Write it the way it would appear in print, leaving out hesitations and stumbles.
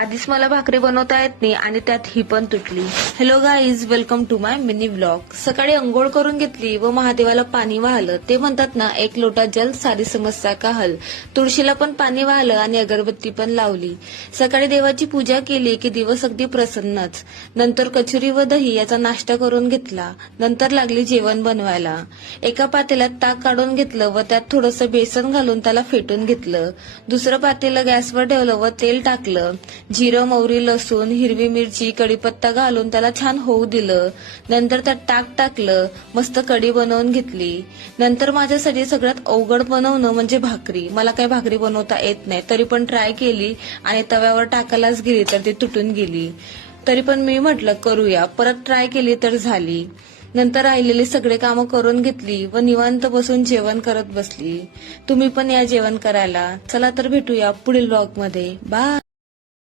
आधीच मला भाकरी बनवता येत नाही आणि त्यात ही पण तुटली. Hello guys, welcome to my mini vlog. सकाळी अंघोळ करून घेतली व महादेवाला पाणी वाहलं. ते म्हणतात ना, एक लोटा जल सारी समस्या का हल. तुळशीला पण पाणी वाहलं आणि अगरबत्ती पण लावली. सकाळी देवाची पूजा केली की दिवस अगदी प्रसन्नच. नंतर कचोरी व दही याचा नाश्ता करून घेतला. नंतर लागली जेवण बनवायला. एका पातेल्यात ताक काढून घेतलं व त्यात थोडंसं बेसन घालून त्याला फेटून घेतलं. दुसरं पातेलं गॅसवर ठेवलं व तेल टाकलं. जिरं, मोहरी, लसूण, हिरवी मिरची, कढीपत्ता घालून त्याला छान होऊ दिलं. नंतर त्यात ताक टाकलं. मस्त कढी बनवून घेतली. नंतर माझ्यासाठी सगळ्यात अवघड बनवणं म्हणजे भाकरी. मला काही भाकरी बनवता येत नाही, तरी पण ट्राय केली आणि तव्यावर टाकायलाच गेली तर ती तुटून गेली. तरी पण मी म्हटलं करूया, परत ट्राय केली तर झाली. नंतर राहिलेली सगळे कामं करून घेतली व निवांत बसून जेवण करत बसली. तुम्ही पण या जेवण करायला. चला तर भेटूया पुढील व्लॉग मध्ये. बाय.